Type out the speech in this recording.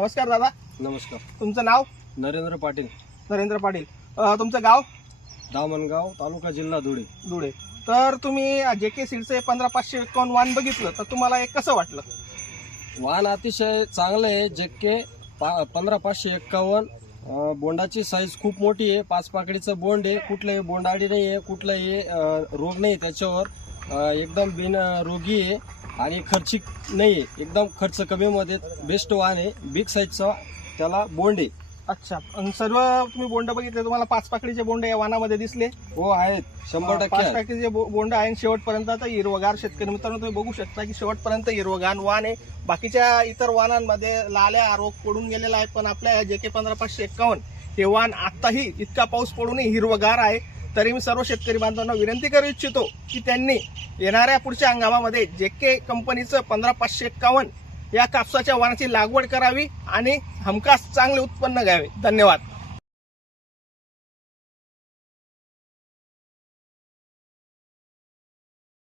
नमस्कार दादा. नमस्कार. तुमचं नाव? नरेंद्र पाटील. नरेंद्र पाटील. तुमचं गाव? दामणगाव, तालुका जिल्हा धुळे. धुळे. तर तुम्ही जेके सीडचे 15551 वाण बघितलं तर तुम्हाला एक कसं वाटलं? वाहन अतिशय चांगलं आहे. जेके 15551. बोंडाची साईज खूप मोठी आहे. 5 पाकळीचं बोंड आहे. कुठलंही बोंडाळी नाही आहे, कुठलाही रोग नाही त्याच्यावर. एकदम बिन रोगी आहे आणि खर्चिक नाही आहे. एकदम खर्च कमी मध्ये बेस्ट वाहन आहे. बिग साईजचा त्याला बोंड आहे. अच्छा. सर्व तुम्ही बोंड बघितले, तुम्हाला 5 पाकळीचे बोंड या वाणामध्ये दिसले? हो आहेत, 100% 5 आहेत. पाकळीचे बोंड आहे. शेवटपर्यंत आता हिरवगार. शेतकरी मित्रांनो तुम्ही बघू शकता की शेवटपर्यंत हिरवगार वाण आहे. बाकीच्या इतर वाहनांमध्ये लाल्या रोग पडून गेलेला आहे, पण आपल्या जेके 15551 हे वाण आताही इतका पाऊस पडूनही हिरवगार आहे. तरी मी सर्व शेतकरी बांधवांना विनंती करू इच्छितो की त्यांनी येणाऱ्या पुढच्या हंगामामध्ये जेके कंपनीचं 15551 या कापसाच्या वाणाची लागवड करावी आणि हमखास चांगले उत्पन्न घ्यावे. धन्यवाद.